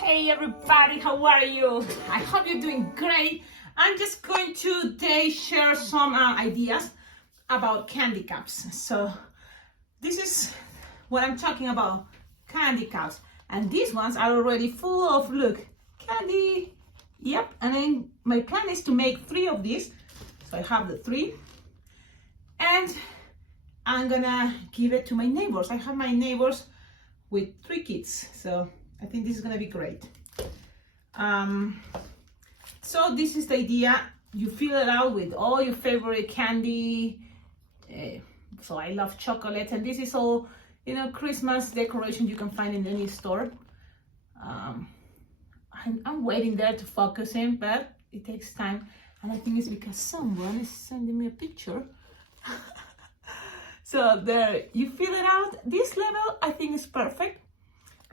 Hey everybody, how are you? I hope you're doing great. I'm just going to today share some ideas about candy cups. So this is what I'm talking about, candy cups. And these ones are already full of, look, candy. Yep, and then my plan is to make 3 of these. So I have the 3. And I'm gonna give it to my neighbors. I have my neighbors with 3 kids. So I think this is gonna be great. So this is the idea. You fill it out with all your favorite candy. So I love chocolate, and this is all, you know, Christmas decoration you can find in any store. I'm waiting there to focus in, but it takes time. And I think it's because someone is sending me a picture. So there, you fill it out. This level, I think, is perfect.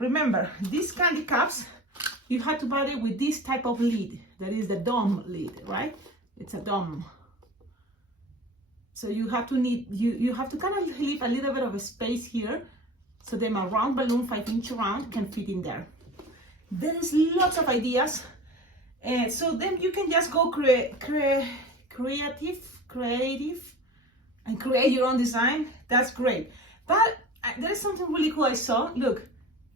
Remember, these candy cups, you have to buy it with this type of lid. That is the dome lid, right? It's a dome. So you have to you have to kind of leave a little bit of a space here, so then a round balloon, 5-inch round, can fit in there. There is lots of ideas, and so then you can just go creative, and create your own design. That's great. But there is something really cool I saw. Look.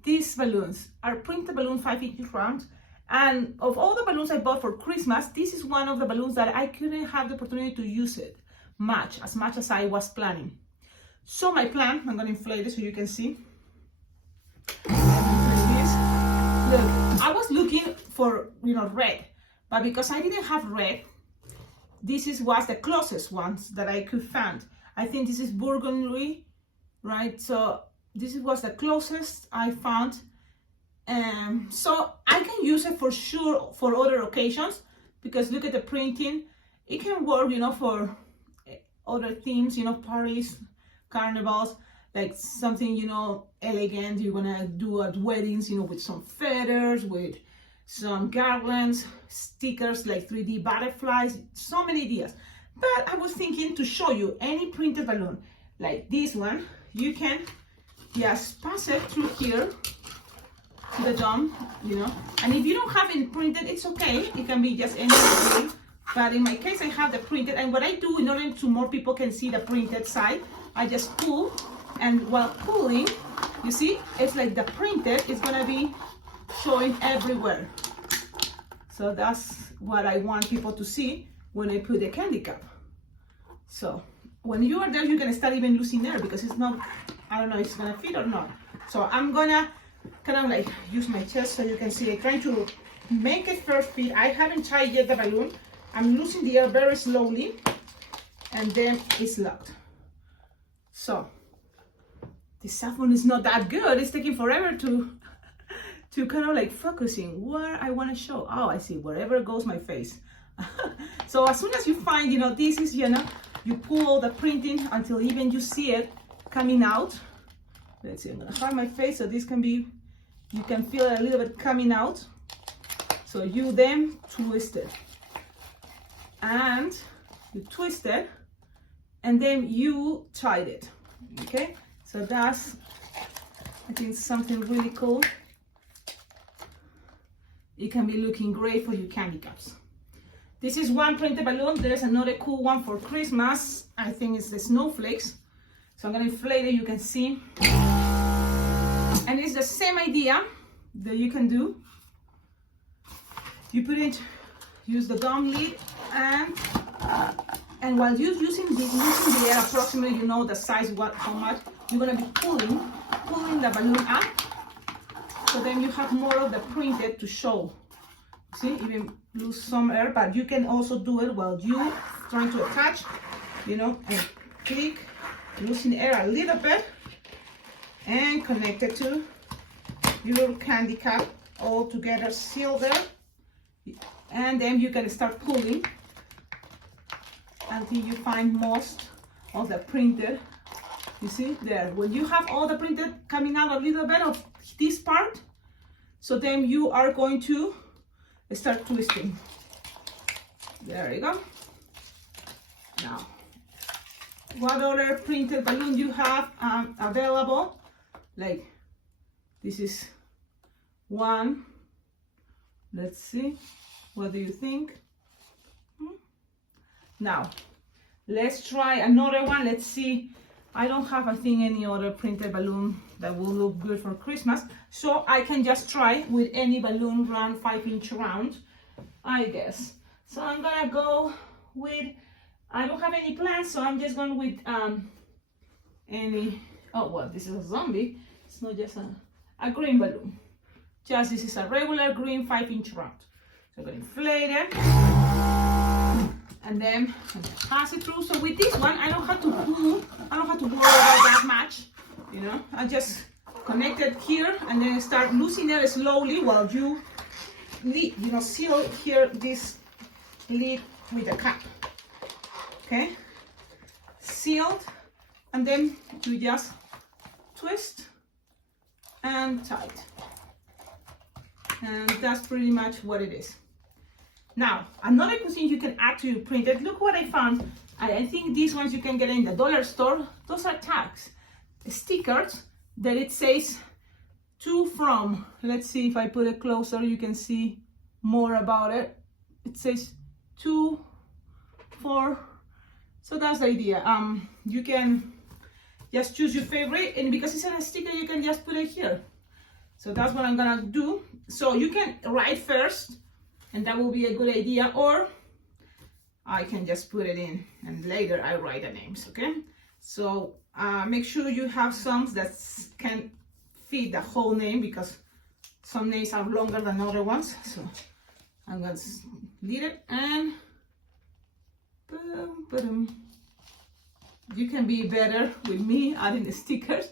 These balloons are printed balloon 5-inch round, and of all the balloons I bought for Christmas, this is one of the balloons that I couldn't have the opportunity to use it as much as I was planning. So my plan, I'm gonna inflate it so you can see. Look, I was looking for, you know, red, but because I didn't have red, this was the closest ones that I could find. I think this is burgundy, right? So this was the closest I found. So I can use it for sure for other occasions, because look at the printing. It can work, you know, for other themes, you know, parties, carnivals, like something, you know, elegant you wanna do at weddings, you know, with some feathers, with some garlands, stickers like 3D butterflies, so many ideas. But I was thinking to show you any printed balloon, like this one, you can just pass it through here to the dome, you know. And if you don't have it printed, it's okay. It can be just any way. But in my case, I have the printed. And what I do in order to more people can see the printed side, I just pull. And while pulling, you see, it's like the printed is gonna be showing everywhere. So that's what I want people to see when I put the candy cup. So when you are there, you're gonna start even losing air because it's not, I don't know if it's gonna fit or not. So I'm gonna kind of like use my chest so you can see. I'm trying to make it first fit. I haven't tried yet the balloon. I'm losing the air very slowly, and then it's locked. So this cell phone is not that good. It's taking forever to kind of like focusing where I want to show. Oh, I see, wherever goes my face. So as soon as you find, you know, this is, you know, you pull all the printing until even you see it coming out. Let's see, I'm gonna hide my face so this can be, you can feel it a little bit coming out. So you then twist it, and you twist it, and then you tied it. Okay, so that's, I think, something really cool. It can be looking great for your candy cups. This is one printed balloon. There's another cool one for Christmas. I think it's the Snowflakes. So I'm gonna inflate it, you can see. And it's the same idea that you can do. You put it, use the dome lid, and while you're using the air, approximately, you know the size, how much, you're gonna be pulling the balloon up. So then you have more of the printed to show. See, even lose some air, but you can also do it while you trying to attach, you know, and click, losing air a little bit, and connect it to your candy cup, all together sealed there. And then you can start pulling until you find most of the printed. You see there, when you have all the printed coming out a little bit of this part, so then you are going to start twisting. There you go. Now, what other printed balloon you have available? Like, this is one, Let's see. What do you think? Now, let's try another one. Let's see. I don't have, I think, any other printed balloon that will look good for Christmas. So I can just try with any balloon round, 5-inch round, I guess. So I'm gonna go with, I don't have any plans, so I'm just going with any, oh, well, this is a zombie. It's not just a green balloon. Just this is a regular green 5-inch round. So I'm gonna inflate it. And then pass it through. So with this one, I don't have to pull, I don't have to worry about that much, you know. I just connect it here and then start loosening it slowly while you lead, you know, seal here this lid with the cap. Okay, sealed, and then you just twist and tight, and that's pretty much what it is. Now, another thing you can add to your printed, look what I found. I think these ones you can get in the dollar store. Those are tags, stickers that it says to from. Let's see if I put it closer, you can see more about it. It says to, for. So that's the idea. You can just choose your favorite, and because it's a sticker, you can just put it here. So that's what I'm gonna do. So you can write first, and that will be a good idea, or I can just put it in and later I write the names, okay? So make sure you have some that can fit the whole name, because some names are longer than other ones. So I'm gonna delete it, and boom, boom. You can be better with me adding the stickers.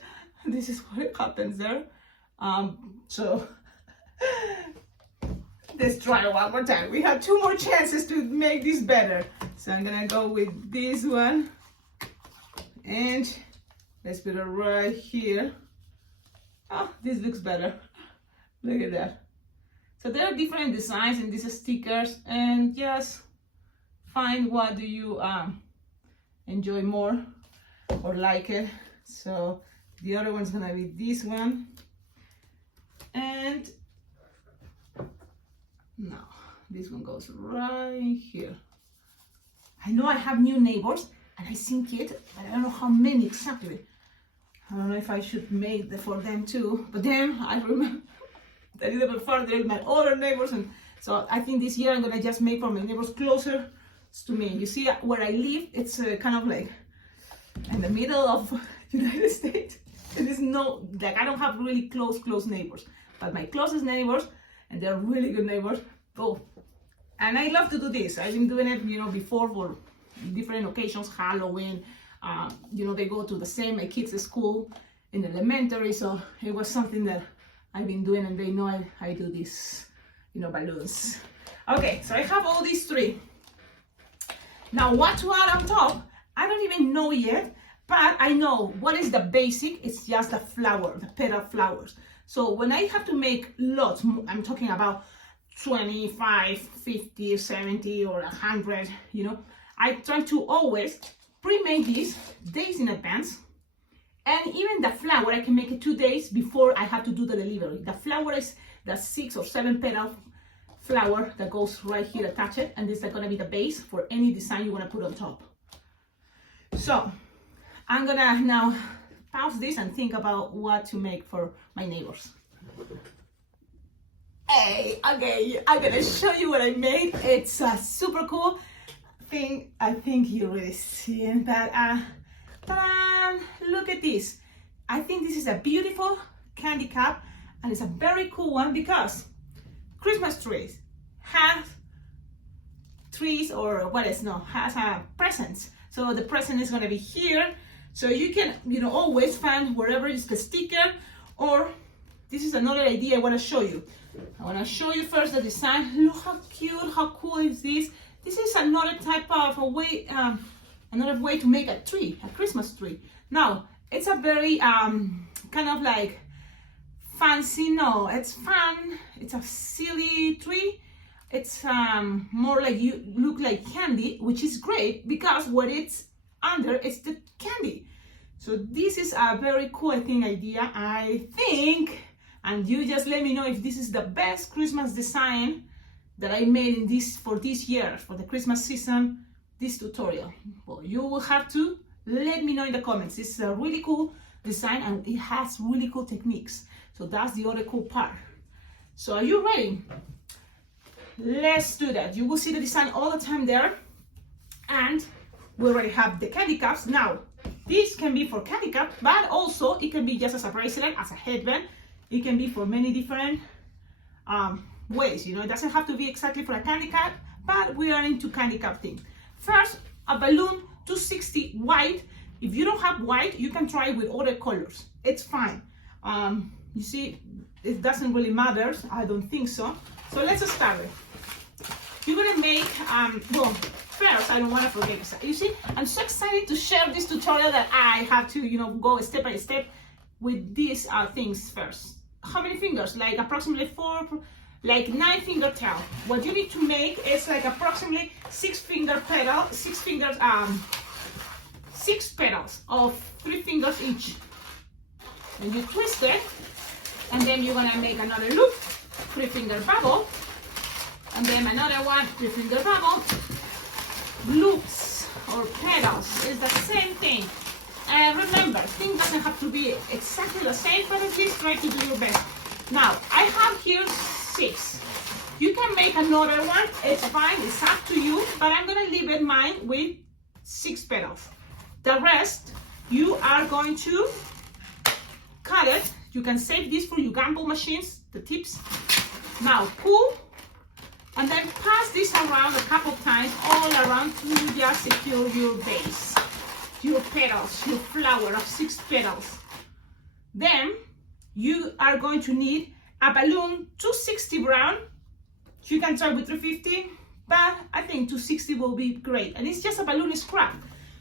This is what happens there. So let's try one more time. We have 2 more chances to make this better. So I'm gonna go with this one, and let's put it right here. Oh, this looks better. Look at that. So there are different designs in these stickers, and just find what do you enjoy more or like it. So the other one's gonna be this one, and now this one goes right here. I know I have new neighbors and I think it, but I don't know how many exactly. I don't know if I should make for them too, but then I remember a little bit further my other neighbors, and so I think this year I'm gonna just make for my neighbors closer to me. You see where I live, it's kind of like in the middle of United States. There is no, like, I don't have really close neighbors, but my closest neighbors, and they're really good neighbors, both. And I love to do this. I've been doing it, you know, before for different occasions, Halloween. You know, they go to the same, my kids' school in elementary, so it was something that I've been doing, and they know I do this, you know, balloons. Okay, so I have all these 3. Now what to add on top, I don't even know yet, but I know what is the basic. It's just the flower, the petal flowers. So when I have to make lots, I'm talking about 25, 50, 70, or 100, you know, I try to always pre-make these days in advance. And even the flower, I can make it 2 days before I have to do the delivery. The flower is the 6 or 7 petal flower that goes right here attached, and this is gonna be the base for any design you wanna put on top. So I'm gonna now pause this and think about what to make for my neighbors. Hey, okay, I'm gonna show you what I made. It's a super cool thing. I think you already see it, but ta-da! Look at this. I think this is a beautiful candy cup, and it's a very cool one because Christmas trees have trees, or what is no, has a presents. So the present is gonna be here. So you can, you know, always find wherever is the sticker, or this is another idea I wanna show you. I wanna show you first the design. Look how cute, how cool is this? This is another type of a way, another way to make a tree, a Christmas tree. Now, it's a very kind of like fancy, no, it's fun, it's a silly tree. It's more like you look like candy, which is great because what it's under is the candy. So this is a very cool, I think, idea. I think And you just let me know if this is the best Christmas design that I made in this for this year, for the Christmas season, this tutorial. Well, you will have to let me know in the comments. It's a really cool design and it has really cool techniques. So that's the other cool part. So are you ready? Let's do that. You will see the design all the time there. And we already have the candy cups. Now, this can be for candy cup, but also it can be just as a bracelet, as a headband. It can be for many different ways. You know, it doesn't have to be exactly for a candy cup, but we are into candy cup thing. First, a balloon 260 white. If you don't have white, you can try with other colors. It's fine. You see, it doesn't really matter. I don't think so. So let's start it. You're gonna make, well, first, I don't wanna forget, you see, I'm so excited to share this tutorial that I have to, you know, go step by step with these things first. How many fingers? Like approximately 4, like 9 finger tail. What you need to make is like approximately 6 petals of 3 fingers each. And you twist it, and then you're gonna make another loop, 3 finger bubble, and then another one, 3 finger bubble. Loops or petals is the same thing. And remember, things doesn't have to be exactly the same, but at least try to do your best. Now, I have here 6. You can make another one, it's fine, it's up to you, but I'm gonna leave it mine with 6 petals. The rest, you are going to cut it. You can save this for your gamble machines, the tips. Now, pull, and then pass this around a couple times, all around to just secure your base, your petals, your flower of 6 petals. Then you are going to need a balloon 260 brown. You can try with 350, but I think 260 will be great. And it's just a balloon scrap.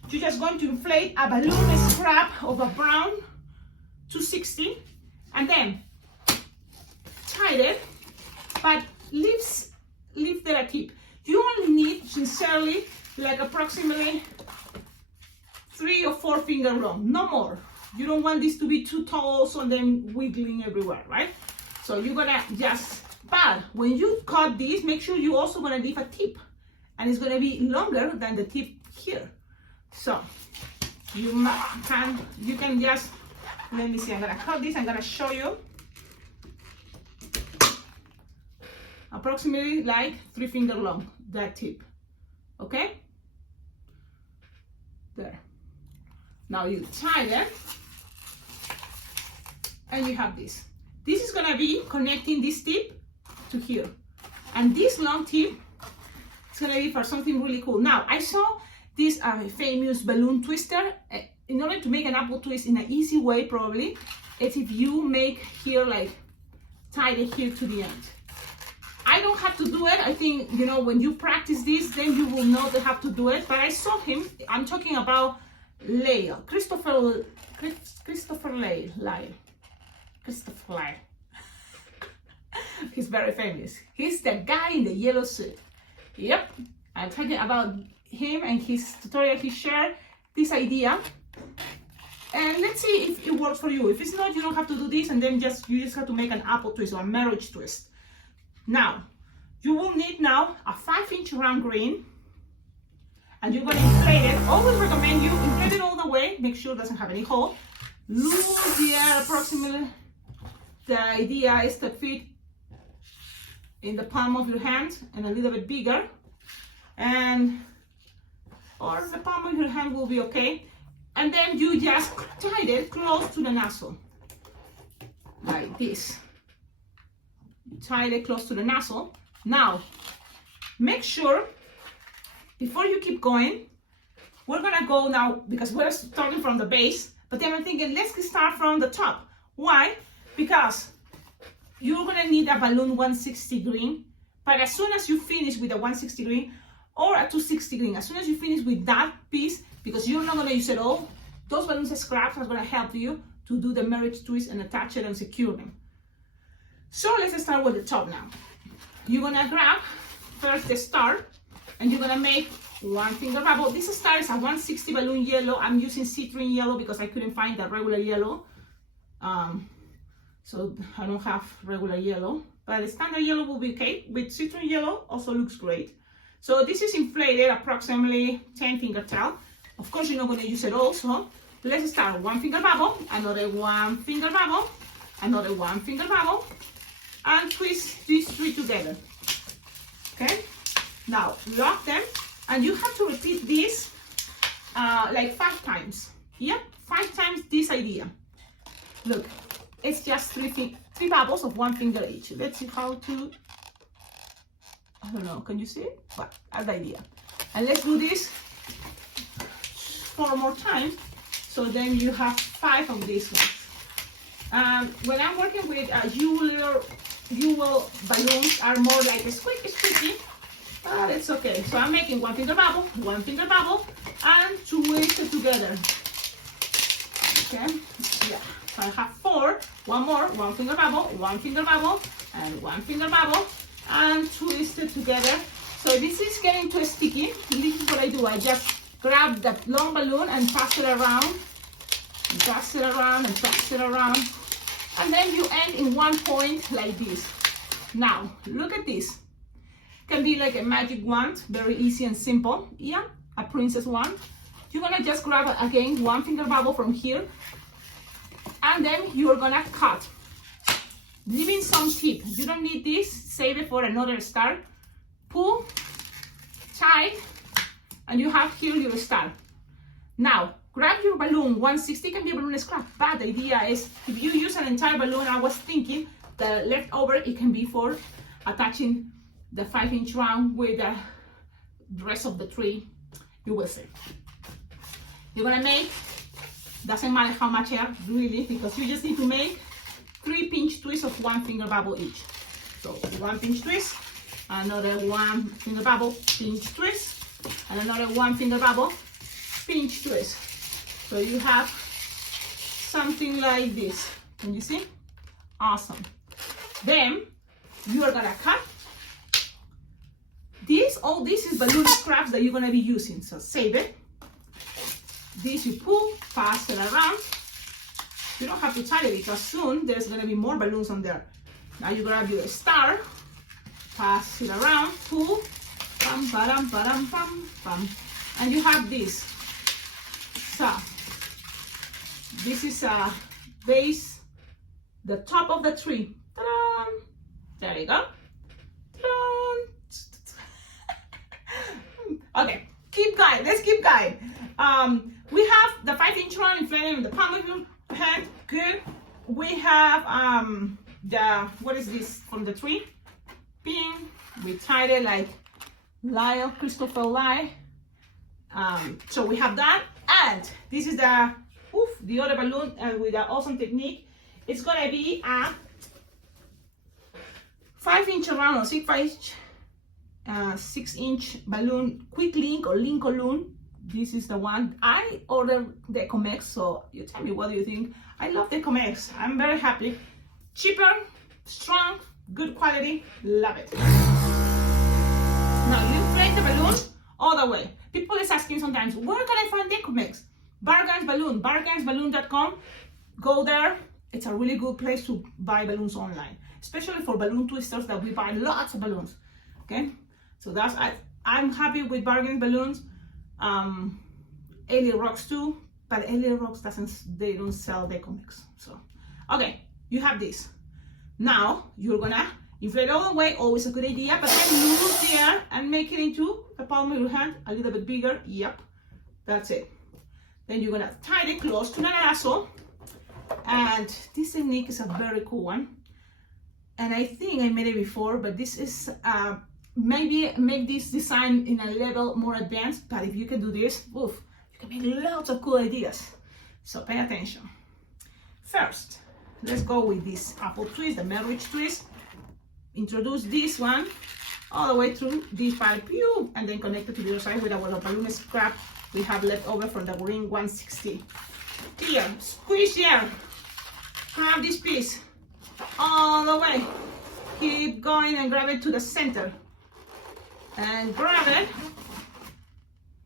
You're just going to inflate a balloon scrap of a brown 260, and then tie it, but leave there a tip. You only need, sincerely, like approximately 3 or 4 finger long, no more. You don't want this to be too tall, so then wiggling everywhere, right? So you're gonna just, but when you cut this, make sure you also gonna leave a tip, and it's gonna be longer than the tip here. So you can just, let me see, I'm gonna cut this, I'm gonna show you. Approximately like 3 finger long, that tip, okay? There. Now you tie them, and you have this. This is gonna be connecting this tip to here. And this long tip, it's gonna be for something really cool. Now, I saw this famous balloon twister. In order to make an apple twist in an easy way, probably, it's if you make here, like, tie it here to the end. I don't have to do it. I think, you know, when you practice this, then you will know to have to do it. But I saw him, I'm talking about Lyle, Christopher Lyle. He's very famous. He's the guy in the yellow suit. Yep, I'm talking about him and his tutorial. He shared this idea. And let's see if it works for you. If it's not, you don't have to do this, and then you just have to make an apple twist or a marriage twist. Now, you will need now a 5-inch round green, and you're going to inflate it. Always recommend you inflate it all the way. Make sure it doesn't have any hole. Lose the air approximately. The idea is to fit in the palm of your hand and a little bit bigger, or the palm of your hand will be okay. And then you just tie it close to the nozzle, like this. Tie it close to the nozzle. Now, make sure, before you keep going, we're gonna go now, because we're starting from the base, but then I'm thinking, let's start from the top. Why? Because you're gonna need a balloon 160 green, but as soon as you finish with a 160 green, or a 260 green, as soon as you finish with that piece, because you're not gonna use it all, those balloons scraps are gonna help you to do the marriage twist and attach it and secure them. So let's start with the top now. You're gonna grab first the star, and you're gonna make 1 finger bubble. This star is a 160 balloon yellow. I'm using citrine yellow because I couldn't find the regular yellow. So I don't have regular yellow, but the standard yellow will be okay. With citron yellow also looks great. So this is inflated approximately 10 finger tail. Of course, you're not going to use it all, so let's start 1 finger bubble, another 1 finger bubble, another 1 finger bubble, and twist these 3 together. Okay, now lock them, and you have to repeat this like 5 times. Yep, 5 times this idea. Look, it's just 3 bubbles of 1 finger each. Let's see how to, I don't know, can you see it? But that's the idea. And let's do this 4 more times, so then you have 5 of these ones. When I'm working with Jewel balloons are more like a squeaky, but it's okay. So I'm making 1 finger bubble, and twist it together. Okay, yeah. So I have 4, 1 more, 1 finger bubble, 1 finger bubble, and 1 finger bubble, and twist it together. So this is getting too sticky. This is what I do. I just grab the long balloon and pass it around, and pass it around, and pass it around. And then you end in one point like this. Now, look at this. Can be like a magic wand, very easy and simple. Yeah, a princess wand. You're gonna just grab again 1 finger bubble from here, and then you're gonna cut, leaving some tip. You don't need this, save it for another star. Pull, tie, and you have here your star. Now, grab your balloon. 160 can be a balloon scrap, but the idea is if you use an entire balloon, I was thinking the leftover, it can be for attaching the 5-inch round with the rest of the tree. You will see. You're gonna make, doesn't matter how much air, really, because you just need to make 3 pinch twists of 1 finger bubble each. So 1 pinch twist, another 1 finger bubble, pinch twist, and another 1 finger bubble, pinch twist. So you have something like this. Can you see? Awesome. Then you are gonna cut this. All this is balloon scraps that you're gonna be using. So save it. This you pull, pass it around. You don't have to tie it because soon there's gonna be more balloons on there. Now you grab your star, pass it around, pull, pam, padam, padam, pam, pam, and you have this. So this is a base, the top of the tree. Ta-da! There you go. Okay, keep going. Let's keep going. We have the 5-inch round inflated in the palm of your hand. Good. We have the, what is this from the tree? Pin. We tied it like Lyle, Christopher Lyle. So we have that, and this is the other balloon with an awesome technique. It's gonna be a 5-inch round or 6-inch balloon, quick link or link balloon. This is the one I ordered the Ecomex, so you tell me, what do you think? I love the Ecomex. I'm very happy. Cheaper, strong, good quality, love it. Now you inflate the balloon all the way. People is asking sometimes, where can I find the Ecomex? Bargains Balloon, bargainsballoon.com. Go there. It's a really good place to buy balloons online, especially for balloon twisters that we buy lots of balloons. Okay, so that's I'm happy with Bargains Balloons. Alien Rocks too, but Alien Rocks they don't sell the comics. So okay, you have this. Now you're gonna inflate all the way, always a good idea, but then move the air and make it into the palm of your hand, a little bit bigger. Yep, that's it. Then you're gonna tie it close to the lasso, and this technique is a very cool one, and I think I made it before, but this is maybe make this design in a level more advanced. But if you can do this, oof, you can make lots of cool ideas. So pay attention. First, let's go with this apple twist, the marriage twist. Introduce this one all the way through this part, and then connect it to the other side with our balloon scrap we have left over from the green 160. Here, squeeze here. Grab this piece all the way. Keep going and grab it to the center. And grab it.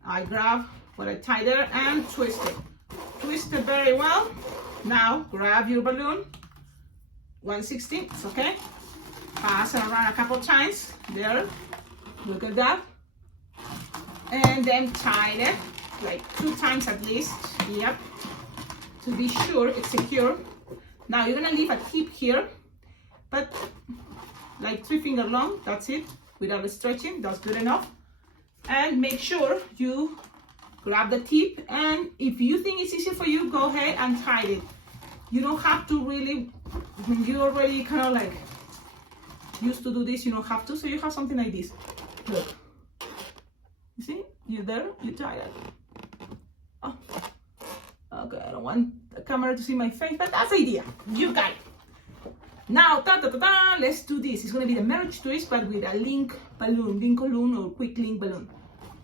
I grab what I tied there and twist it. Twist it very well. Now grab your balloon. 1/16, it's okay. Pass it around a couple times, there, look at that. And then tie it, like 2 times at least, yep, to be sure it's secure. Now you're gonna leave a tip here, but like 3 finger long, that's it, without stretching, that's good enough. And make sure you grab the tip, and if you think it's easier for you, go ahead and tie it. You don't have to really, when you already kind of like used to do this, you don't have to, so you have something like this. Look, you see, you there, you tie it. Oh. Okay, I don't want the camera to see my face, but that's the idea. You got it. Now, let's do this. It's going to be the marriage twist, but with a link balloon or quick link balloon.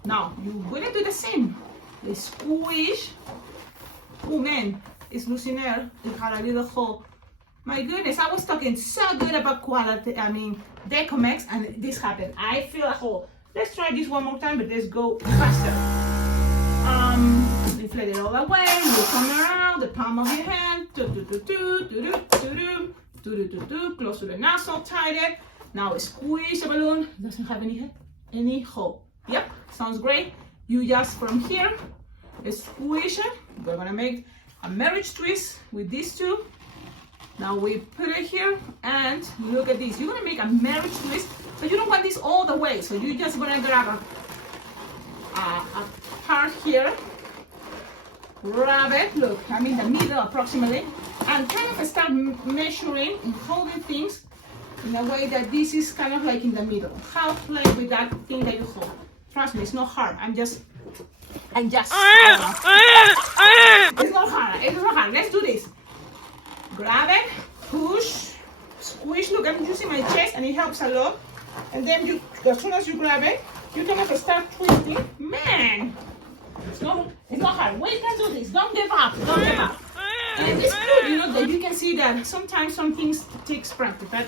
Now, you're going to do the same. Let's squish. Oh man, it's losing air. It had a little hole. My goodness, I was talking so good about quality, Decomex, and this happened. I feel a hole. Let's try this one more time, but let's go faster. Inflate it all the way, you come around the palm of your hand, close to the nozzle, tight it. Now squeeze the balloon, doesn't have any hole. Yep, sounds great. You just from here, squish it. We're gonna make a marriage twist with these two. Now we put it here, and look at this. You're gonna make a marriage twist, but you don't want this all the way, so you're just gonna grab a part here, grab it, look, I'm in the middle approximately, and kind of start measuring and holding things in a way that this is kind of like in the middle. How to play with that thing that you hold. Trust me, it's not hard. I'm just it's not hard, let's do this. Grab it, push, squish, look, I'm using my chest and it helps a lot. And then you, as soon as you grab it, you kind of start twisting. Man, it's not hard. We can do this. Don't give up. Don't give up. And it's good, you know, that you can see that sometimes some things takes practice, but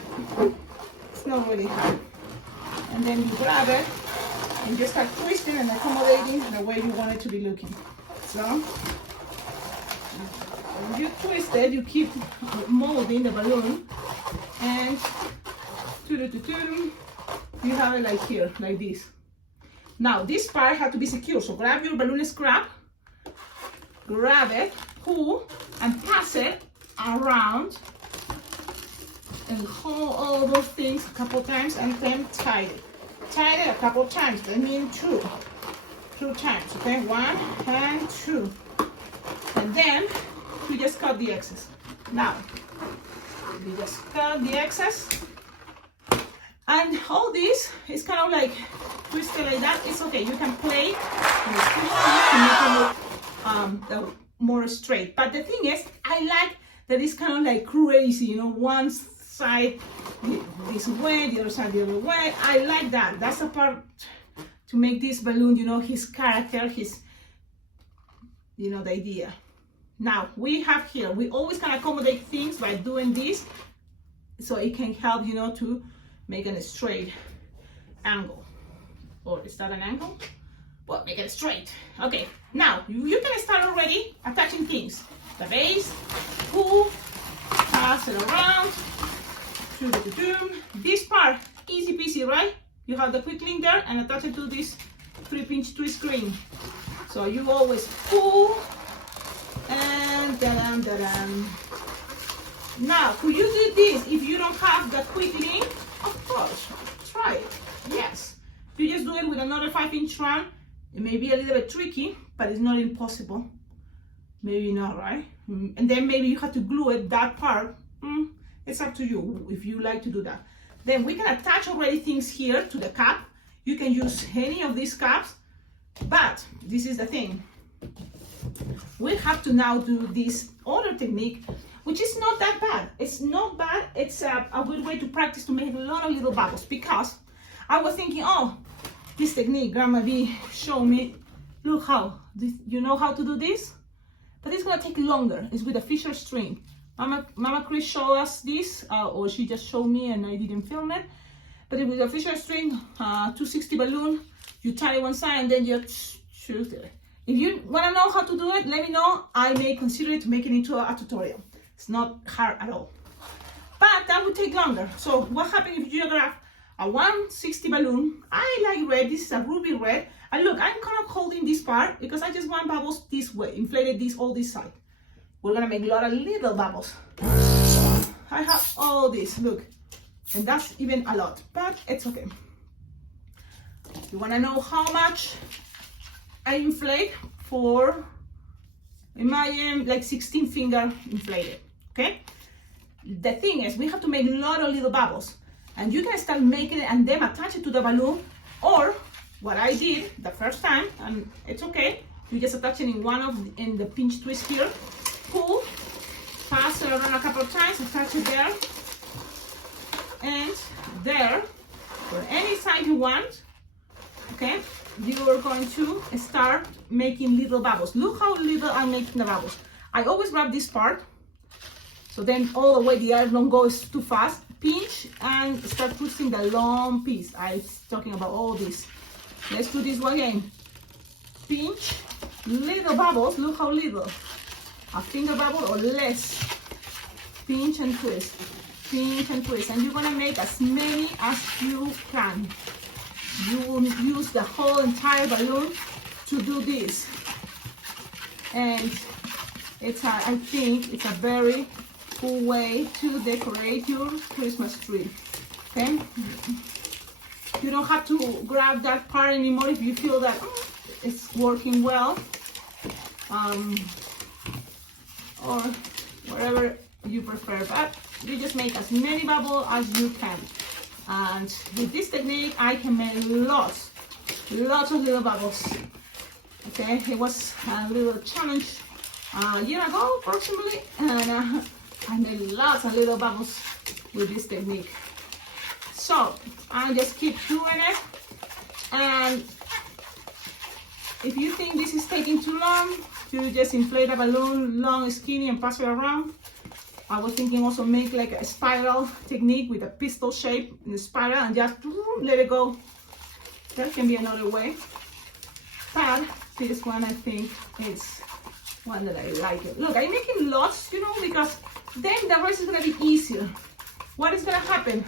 it's not really hard. And then you grab it and just start twisting and accommodating the way you want it to be looking. So when you twist it, you keep molding the balloon, and you have it like here, like this. Now this part has to be secure, so grab your balloon scrap, grab it, pull, and pass it around, and hold all those things a couple times, and then tie it. Tie it a couple times, that means two times, okay? 1 and 2. And then we just cut the excess. Now, we just cut the excess. And all this is kind of like twisted like that. It's okay. You can play and make it look more straight. But the thing is, I like that it's kind of like crazy. You know, one side this way, the other side the other way. I like that. That's the part to make this balloon, you know, his character, his, you know, the idea. Now we have here, we always can accommodate things by doing this, so it can help, you know, to make a straight angle. Or is that an angle? Well, make it straight. Okay, now you can start already attaching things. The base, pull, pass it around. This part, easy peasy, right? You have the quick link there and attach it to this 3-pinch twist ring. So you always pull and da-dam. Now, could you do this if you don't have the quick link? Of course, try it. Yes, you just do it with another 5-inch run. It may be a little bit tricky, but it's not impossible. Maybe not, right? And then maybe you have to glue it, that part. It's up to you if you like to do that. Then we can attach already things here to the cap. You can use any of these caps, but this is the thing. We have to now do this other technique, which is not that bad. It's not bad. It's a good way to practice to make a lot of little bubbles, because I was thinking, oh, this technique Grandma V showed me. Look how, you know how to do this? But it's gonna take longer. It's with a Fisher string. Mama Chris showed us this, or she just showed me and I didn't film it. But with a Fisher string, 260 balloon, you tie it one side and then you shoot it. If you want to know how to do it, let me know. I may consider it to make it into a tutorial. It's not hard at all. but that would take longer. So what happens if you grab a 160 balloon? I like red, this is a ruby red. And look, I'm kind of holding this part because I just want bubbles this way, inflated this all this side. We're gonna make a lot of little bubbles. I have all this, look, and that's even a lot, but it's okay. You wanna know how much I inflate? For, imagine like 16 finger inflated, okay? The thing is, we have to make a lot of little bubbles, and you can start making it and then attach it to the balloon, or what I did the first time, and it's okay, you just attach it in the pinch twist here, pull, pass it around a couple of times, attach it there, and there, for any side you want, okay, you are going to start making little bubbles. Look how little I'm making the bubbles. I always grab this part, so then all the way the air don't go too fast, pinch and start twisting the long piece. I'm talking about all this. Let's do this one again. Pinch, little bubbles, look how little. A finger bubble or less. Pinch and twist, and you're gonna make as many as you can. You will use the whole entire balloon to do this. And I think it's a very cool way to decorate your Christmas tree. Okay? You don't have to grab that part anymore if you feel that it's working well. Or whatever you prefer, but you just make as many bubbles as you can. And with this technique, I can make lots of little bubbles. Okay, it was a little challenge a year ago approximately, and I made lots of little bubbles with this technique. So I just keep doing it, and if you think this is taking too long, you just inflate a balloon long, skinny, and pass it around. I was thinking also make like a spiral technique with a pistol shape in the spiral and just let it go. That can be another way. But this one I think is one that I like it. Look, I'm making lots, you know, because then the rest is gonna be easier. What is gonna happen?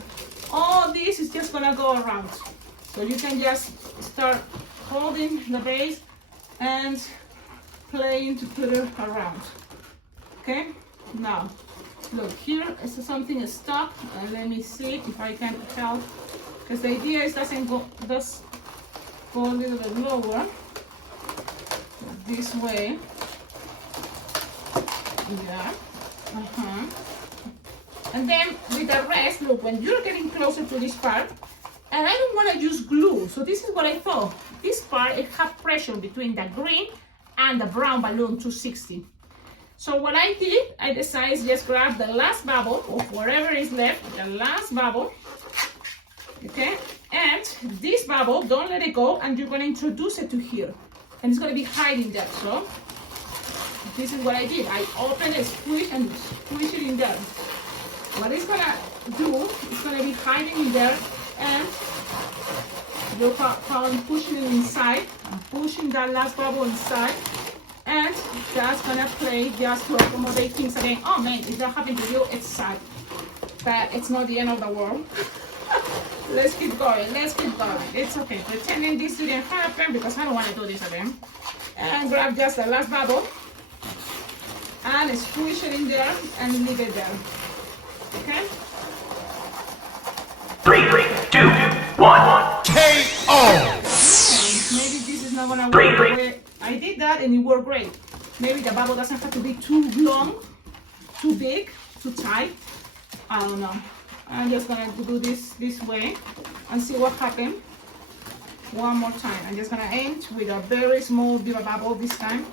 All this is just gonna go around. So you can just start holding the base and playing to put it around. Okay, now look, here is something stuck, and let me see if I can help, because the idea is does go a little bit lower, this way, yeah, and then with the rest, look, when you're getting closer to this part, and I don't want to use glue, so this is what I thought, this part, it has pressure between the green and the brown balloon 260. So what I did, I decided to just grab the last bubble of whatever is left, the last bubble, okay? And this bubble, don't let it go, and you're gonna introduce it to here. And it's gonna be hiding there, so this is what I did. I open it, squish it in there. What it's gonna do, it's gonna be hiding in there, and look how I'm pushing it inside. I'm pushing that last bubble inside. And that's gonna play just to accommodate things again. Oh man, if that happened to you, it's sad. But it's not the end of the world. Let's keep going, It's okay. Pretending this didn't happen because I don't want to do this again. And grab just the last bubble and squish it in there and leave it there. Okay? 3, 2, 1. KO! Maybe this is not gonna work the way I did that, and it worked great. Maybe the bubble doesn't have to be too long, too big, too tight. I don't know. I'm just gonna do this way and see what happens. One more time. I'm just gonna end with a very small bit of bubble this time,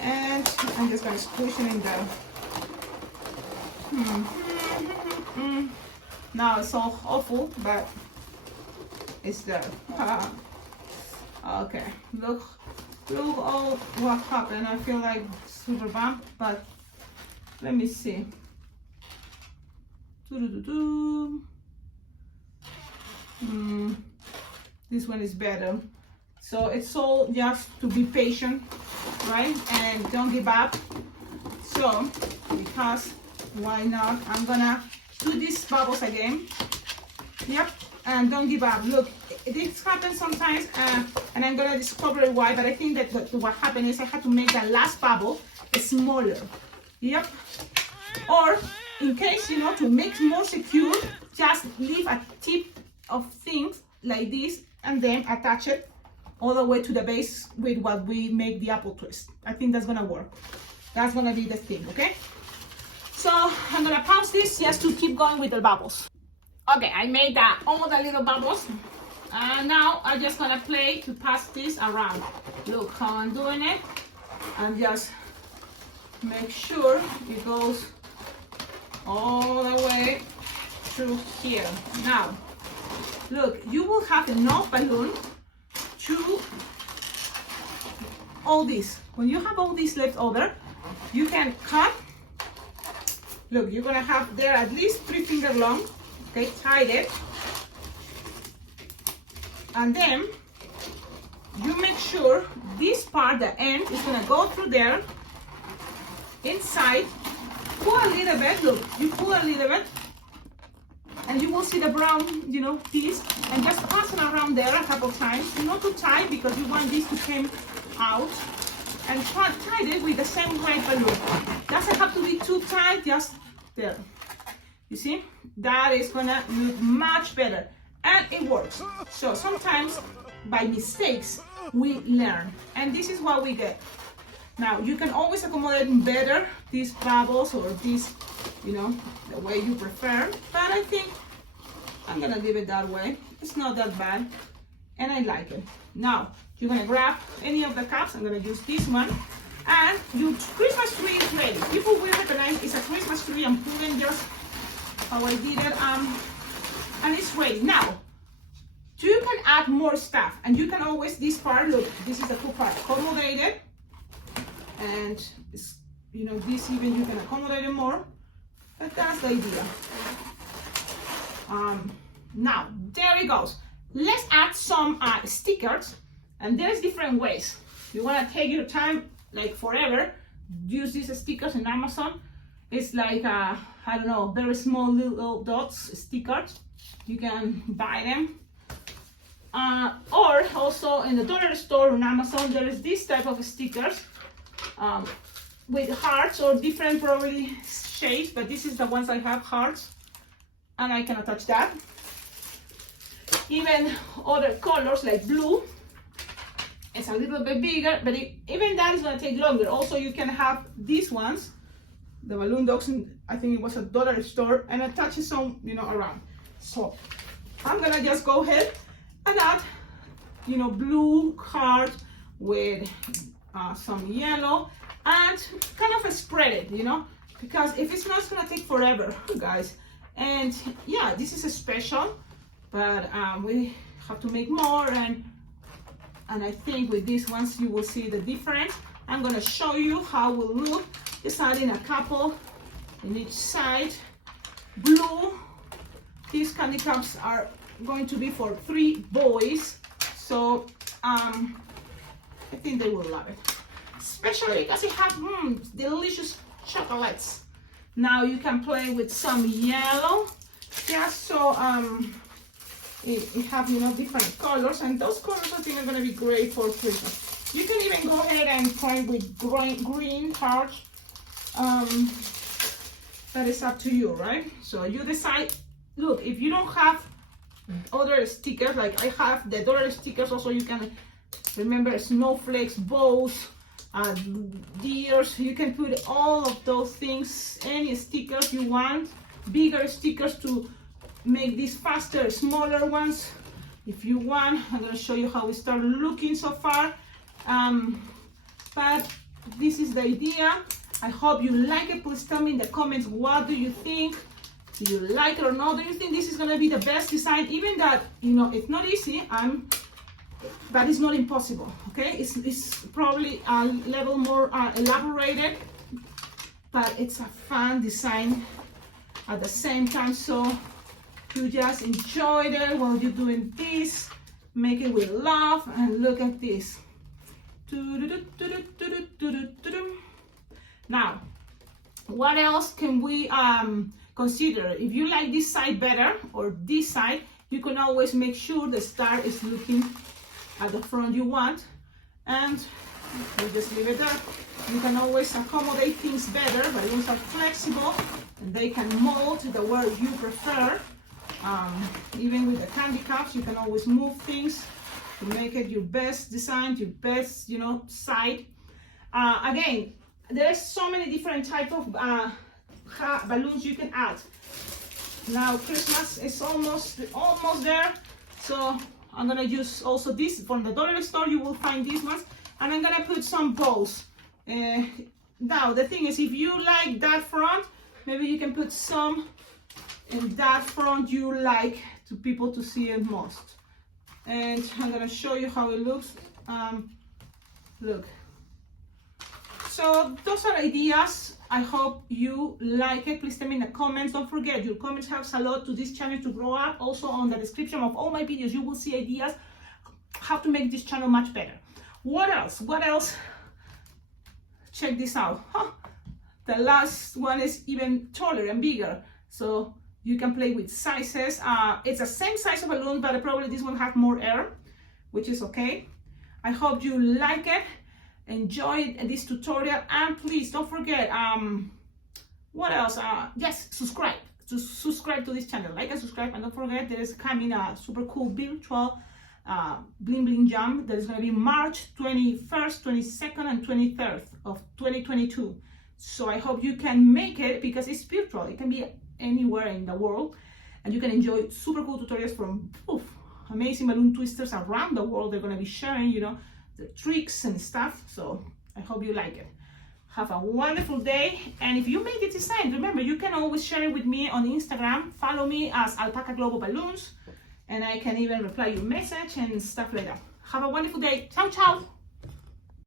and I'm just gonna squish it in there. Now it's so awful, but it's there. Okay, look all what happened. I feel like super bump, but let me see. This one is better. So it's all just to be patient, right? And don't give up. So, because why not? I'm gonna do these bubbles again. Yep, and don't give up. Look, this happens sometimes, and I'm gonna discover why, but I think that what happened is I had to make that last bubble smaller. Yep, or in case, you know, to make more secure, just leave a tip of things like this and then attach it all the way to the base with what we make the apple twist. I think that's gonna work. That's gonna be the thing, okay? So I'm gonna pause this just to keep going with the bubbles. Okay, I made all the little bubbles. And now I'm just gonna play to pass this around. Look how I'm doing it. And just make sure it goes all the way through here. Now, look, you will have enough balloon to all this. When you have all this left over, you can cut. Look, you're gonna have there at least 3 finger long. Okay, hide it. And then you make sure this part, the end, is gonna go through there, inside, pull a little bit, look, you pull a little bit, and you will see the brown, you know, piece, and just pass it around there a couple times, not too tight because you want this to come out, and tie it with the same red balloon. Doesn't have to be too tight, just there. You see, that is gonna look much better. And it works. So sometimes by mistakes we learn, and this is what we get. Now you can always accommodate better these bubbles or these, you know, the way you prefer, but I think I'm gonna leave it that way. It's not that bad and I like it. Now you're gonna grab any of the cups. I'm gonna use this one, and your Christmas tree is ready. People will recognize it's a Christmas tree. I'm pulling just how I did it, and it's ready. Now, you can add more stuff, and you can always, this part, look, this is the cool part, accommodate it, and it's, you know, this even you can accommodate it more, but that's the idea. Now, there it goes. Let's add some stickers, and there's different ways. You want to take your time, like forever, use these stickers in Amazon. It's like, I don't know, very small little dots, stickers. You can buy them. Or also in the dollar store on Amazon, there is this type of stickers with hearts or different probably shapes, but this is the ones I have, hearts, and I can attach that. Even other colors like blue, it's a little bit bigger, but even that is going to take longer. Also, you can have these ones, the balloon dogs, I think it was a dollar store, and attach some, you know, around. So I'm gonna just go ahead and add, you know, blue heart with some yellow, and kind of spread it, you know, because if it's not, it's gonna take forever, guys. And yeah, this is a special, but we have to make more, and I think with these ones you will see the difference. I'm gonna show you how it will look. Just adding a couple in each side. Blue. These candy cups are going to be for 3 boys, so I think they will love it, especially because it has delicious chocolates. Now you can play with some yellow, just so it have, you know, different colors, and those colors I think are going to be great for Christmas. You can even go ahead and play with green hearts. That is up to you, right? So you decide. Look, if you don't have other stickers, like I have the dollar stickers, also you can remember snowflakes, bows, deers. You can put all of those things, any stickers you want, bigger stickers to make this faster, smaller ones if you want. I'm going to show you how we start looking so far, but this is the idea. I hope you like it. Please tell me in the comments, what do you think? Do you like it or not? Do you think this is going to be the best design? Even that, you know, it's not easy, but it's not impossible, okay? It's probably a level more elaborated, but it's a fun design at the same time. So you just enjoy it while you're doing this, make it with love, and look at this. Now, what else can we consider if you like this side better or this side. You can always make sure the star is looking at the front you want, and we'll just leave it there. You can always accommodate things better. Balloons are flexible and they can mold the way you prefer. Even with the candy cups, you can always move things to make it your best design, your best, side. Again, there's so many different types of balloons you can add. Now Christmas is almost there, so I'm gonna use also this from the dollar store. You will find these ones, and I'm gonna put some bows. Now the thing is, if you like that front, maybe you can put some in that front you like to people to see it most. And I'm gonna show you how it looks. Look. So those are ideas. I hope you like it. Please tell me in the comments. Don't forget, your comments helps a lot to this channel to grow up. Also on the description of all my videos, you will see ideas how to make this channel much better. What else? Check this out. The last one is even taller and bigger. So you can play with sizes. It's the same size of balloon, but probably this one has more air, which is okay. I hope you like it. Enjoy this tutorial, and please don't forget, what else? Yes, subscribe to this channel, like and subscribe, and don't forget there is coming a super cool virtual bling bling jam that is going to be March 21st, 22nd, and 23rd of 2022. So I hope you can make it, because it's virtual. It can be anywhere in the world, and you can enjoy super cool tutorials from amazing balloon twisters around the world. They're going to be sharing, the tricks and stuff. So I hope you like it. Have a wonderful day, and if you make this design, remember you can always share it with me on Instagram. Follow me as Alpacaglobo Balloons, and I can even reply your message and stuff like that. Have a wonderful day. Ciao, ciao.